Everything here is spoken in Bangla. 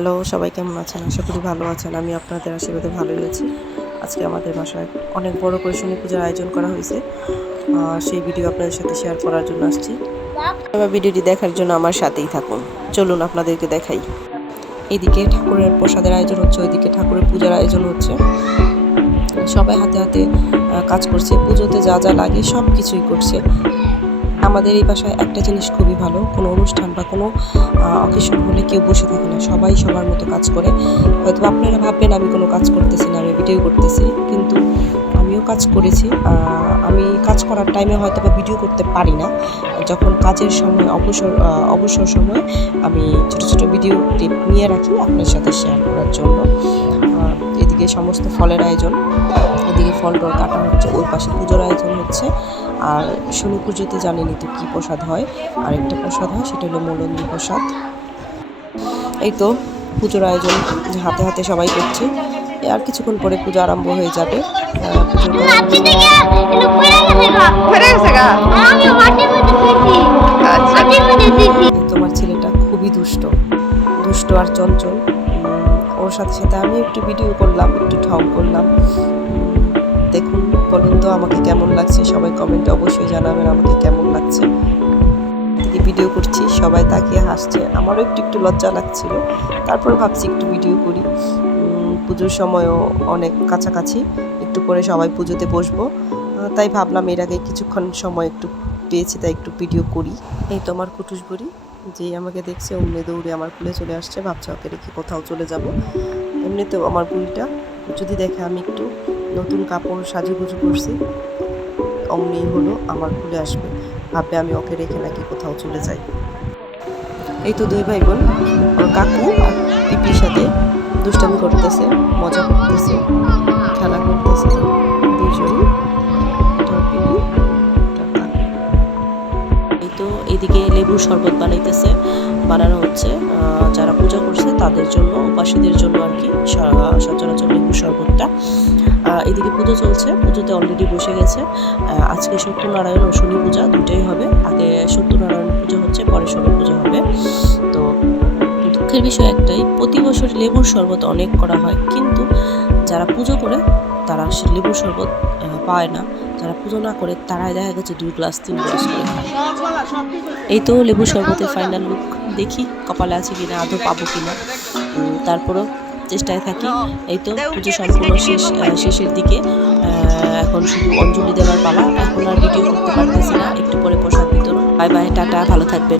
হ্যালো, সবাই কেমন আছেন? আশা করি ভালো আছেন। আমি আপনাদের আশীর্বাদে ভালোই আছি। আজকে আমাদের বাসায় অনেক বড় করে শনি পূজার আয়োজন করা হয়েছে। সেই ভিডিও আপনাদের সাথে শেয়ার করার জন্য আসছি। এবার ভিডিওটি দেখার জন্য আমার সাথেই থাকুন। চলুন আপনাদেরকে দেখাই। এদিকে ঠাকুরের প্রসাদের আয়োজন হচ্ছে, ওইদিকে ঠাকুরের পূজার আয়োজন হচ্ছে। সবাই হাতে হাতে কাজ করছে, পুজোতে যা যা লাগে সব কিছুই করছে। আমাদের এই বাসায় একটা জিনিস খুবই ভালো, কোনো অনুষ্ঠান বা কোনো অকেশন হলে কেউ বসে থাকে না, সবাই সবার মতো কাজ করে। হয়তো আপনারা ভাববেন আমি কোনো কাজ করতেছি না, আমি ভিডিও করতেছি, কিন্তু আমিও কাজ করেছি। আমি কাজ করার টাইমে হয়তো বা ভিডিও করতে পারি না, যখন কাজের সময় অবসর সময় আমি ছোটো ছোটো ভিডিও ক্লিপ নিয়ে রাখি আপনার সাথে শেয়ার করার জন্য। এদিকে সমস্ত ফলের আয়োজন, এদিকে ফল টল কাটা হচ্ছে, ওই পাশে পুজোর আয়োজন হচ্ছে। আর শনি পুজোতে জানেনই তো কী প্রসাদ হয়, আরেকটা প্রসাদ হয়, সেটা হলো মোলন্দি প্রসাদ। এই তো পুজোর আয়োজন হাতে হাতে সবাই করছে। আর কিছুক্ষণ পরে পুজো আরম্ভ হয়ে যাবে। তোমার ছেলেটা খুবই দুষ্ট আর চঞ্চল। ওর সাথে সাথে আমি একটু ভিডিও করলাম, একটু ঢং করলাম। দেখুন, বলুন তো আমাকে কেমন লাগছে, সবাই কমেন্টে অবশ্যই জানাবেন আমাকে কেমন লাগছে। এদিকে ভিডিও করছি, সবাই তাকিয়ে হাসছে, আমারও একটু একটু লজ্জা লাগছিল। তারপর ভাবছি একটু ভিডিও করি। পুজোর সময়ও অনেক কাছাকাছি, একটু পরে সবাই পুজোতে বসবো, তাই ভাবলাম এর আগে কিছুক্ষণ সময় একটু পেয়েছি, তাই একটু ভিডিও করি। এই তো আমার কুটুস বুড়ি, যেই আমাকে দেখছে অমনি দৌড়ে আমার কুলে চলে আসছে, ভাবছে ওকে রেখে কোথাও চলে যাব। এমনিতেও আমার বুড়িটা যদি দেখে আমি একটু নতুন কাপড় সাজুগুজু করছি, অমনি হলো আমার কুলে আসবে, ভাববে আমি ওকে রেখে নাকি কোথাও চলে যাই। এই তো দুই ভাই বোন, ওর কাকু আর পিপির সাথে দুষ্টামি করতেছে, মজা করতেছে, খেলা করতেছে দুজনই, এটা পিপি, এটা কাকু। এই তো এদিকে লেবুর শরবত বানানো হচ্ছে, যারা পূজা করছে তাদের জন্য, উপাসীদের জন্য আর কি, সচরাচর লেবুর শরবতটা। এদিকে পুজো চলছে, পুজোতে অলরেডি বসে গেছে। আজকে সত্যনারায়ণ ও শনি পূজা দুটোই হবে। আগে সত্যনারায়ণ পুজো হচ্ছে, পরে শনি পূজা হবে। তো দুঃখের বিষয় একটাই, প্রতি বছর লেবুর শরবত অনেক করা হয়, কিন্তু যারা পুজো করে তারা সে লেবুর শরবত পায় না। যারা পুজো না করে তারাই দেখা গেছে 2 গ্লাস 3 গ্লাস করে খায়। এই তো লেবুর শরবতের ফাইনাল লুক, দেখি কপালে আছে কিনা, আদৌ পাবো কিনা, তারপরও চেষ্টায় থাকি। এই তো পুজো সম্পূর্ণ শেষের দিকে, এখন শুধু অঞ্জলি দেওয়ার পালা। এখন আর ভিডিও করতে পারতেছি না, একটু পরে প্রসাদ বিতরণ। বাই বাই, টাটা, ভালো থাকবেন।